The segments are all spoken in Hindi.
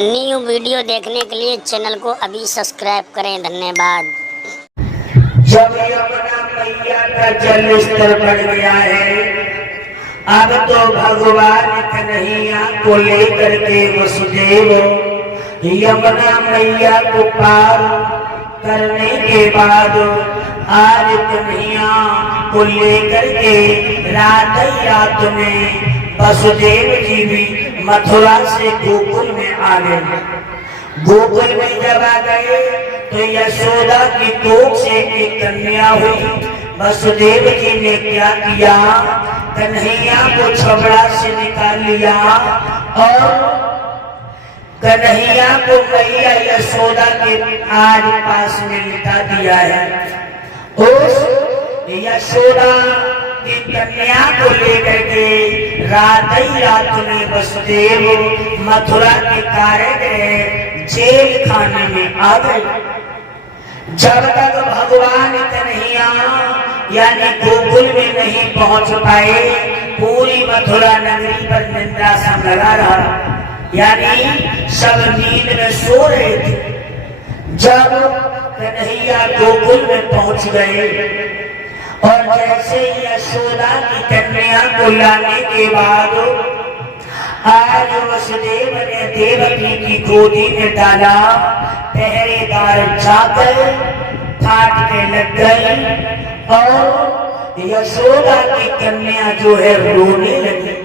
न्यू वीडियो देखने के लिए चैनल को अभी सब्सक्राइब करें। धन्यवाद। जब यमुना मैया का जल स्तर बढ़ गया है, अब तो भगवान कन्हैया को लेकर के वसुदेव यमुना मैया को पार करने के बाद आज कन्हैया को लेकर के रात में वसुदेव जी भी मथुरा से गोकुल में आ गए। गोकुल में जब आ गए तो यशोदा की कोख से एक कन्या हुई। वसुदेव जी ने क्या किया, कन्हैया को छबड़ा से निकाल लिया और कन्हैया को मैया यशोदा के आज पास में लिटा दिया है। उस यशोदा की कन्या को लेकर के रात में वसुदेव मथुरा के कारागृह जेल खाने में आ गए। जब तक भगवान कन्हैया यानी गोकुल में नहीं पहुंच पाए, पूरी मथुरा नगरी पर निंदा सा लगा रहा, यानी सब नींद में सो रहे थे। जब कन्हैया गोकुल में पहुंच गए और जैसे यशोदा की कन्या को लाने के बाद आज वसुदेव ने देवकी की गोदी में डाला, पहरेदार जाकर फाटने लग गई और यशोदा की कन्या जो है रोने लगी।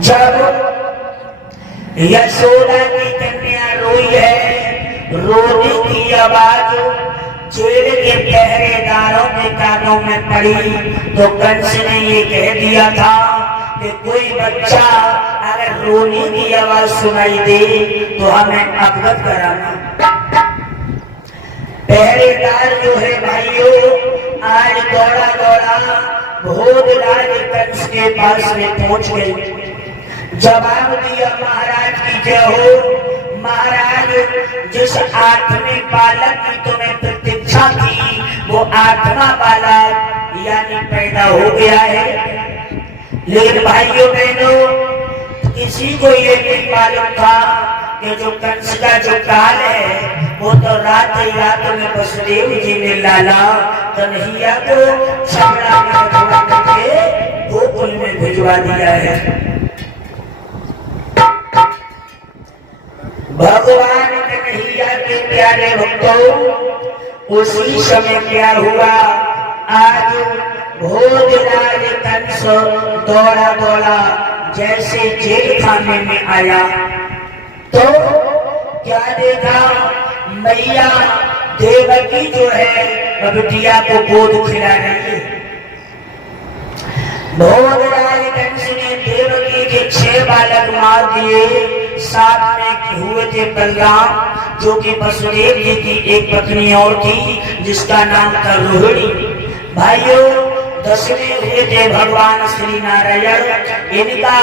जब यशोदा की कन्या रोई है, रोने की आवाज जेल के पहरेदारों के कानों में पड़ी तो कंस ने ये कह दिया था कि कोई बच्चा अगर रोने की आवाज सुनाई दे तो हमें अवगत कराना। पहरेदार जो है भाइयों आज दौड़ा दौड़ा भोजराज कंस के पास में पहुंच गए। जवाब दिया, महाराज की जय हो। महाराज, जिस आठवें बालक की तुम्हें प्रतीक्षा थी वो आठवां बालक यानी पैदा हो गया है। लेकिन भाइयों बहनों, किसी को ये नहीं मालूम था कि जो कंस का जो काल है वो तो रात में वसुदेव जी ने लाला कन्हैया को छबड़ा में गोकुल में भिजवा दिया है। भगवान कन्हैया के प्यारे भक्तों, उसी समय क्या हुआ, आज भोजराज कंस दौड़ा दौड़ा जैसे जेल खाने में आया तो क्या देखा, मैया देवकी जो है बिटिया को गोद खिला रही है। भोजराज कंस ने देवकी के 6 बालक मार दिए। साथ में हुए थे बलराम जो कि वसुदेव जी की एक पत्नी और थी जिसका नाम था रोहिणी। भाइयों, 10वें हुए थे भगवान श्री नारायण। इनका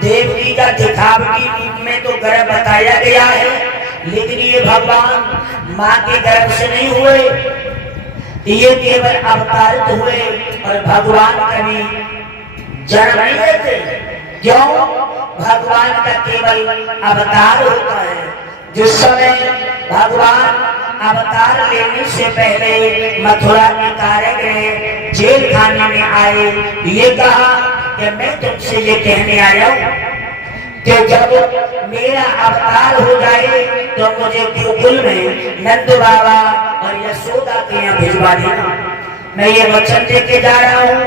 देवकी का दिखावटी रूप में तो गर्भ बताया गया है, लेकिन ये भगवान माँ के गर्भ से नहीं हुए, ये केवल अवतारित हुए और भगवान कभी जन्म नहीं लेते। क्यों? भगवान का केवल अवतार होता है। जिस समय भगवान अवतार लेने से पहले मथुरा के कारागृह जेल खाने में आए, ये कहा कि मैं तुमसे ये कहने आया हूँ कि जब मेरा अवतार हो जाए तो मुझे गोकुल में नंद बाबा और यशोदा के यहाँ भिजवा देना। मैं ये वचन देके जा रहा हूँ,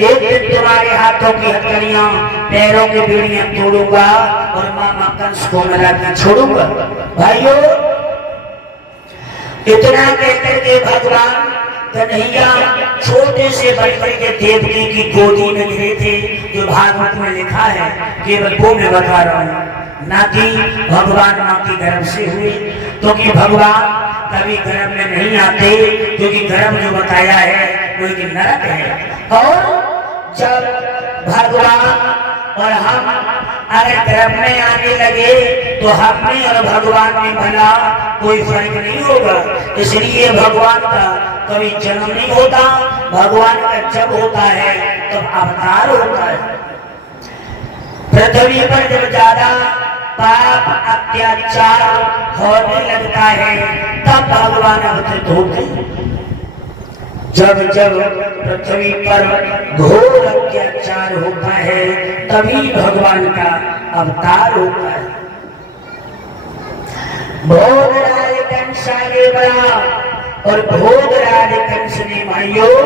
एक दिन तुम्हारे हाथों की हथकड़ियां, पैरों की बेड़ियां तोड़ूंगा और मामा कंस को मिला के छोड़ूंगा। भाइयों, इतना कहकर के भगवान कन्हैया छोटे से बड़े के देवकी की गोदी में गिरे थे, जो भागवत में लिखा है, केवल वो मैं बता रहा हूँ, ना कि भगवान माँ के गर्भ से हुए, क्योंकि भगवान कभी गर्भ में नहीं आते, क्योंकि गर्भ जो बताया है वो एक नरक है। और जब भगवान और हम अगर गर्भ में आने लगे तो हम में और भगवान में भला कोई फर्क नहीं होगा। इसलिए भगवान का कभी जन्म नहीं होता, भगवान का जब होता है तब अवतार होता है। पृथ्वी पर जब ज्यादा पाप अत्याचार होने लगता है तब भगवान अवतरित होते हैं। जब जब पृथ्वी पर घोर अत्याचार होता है तभी भगवान का अवतार होता है। भोगराज कंस आगे बढ़ा और भोगराज कंस ने भाइयों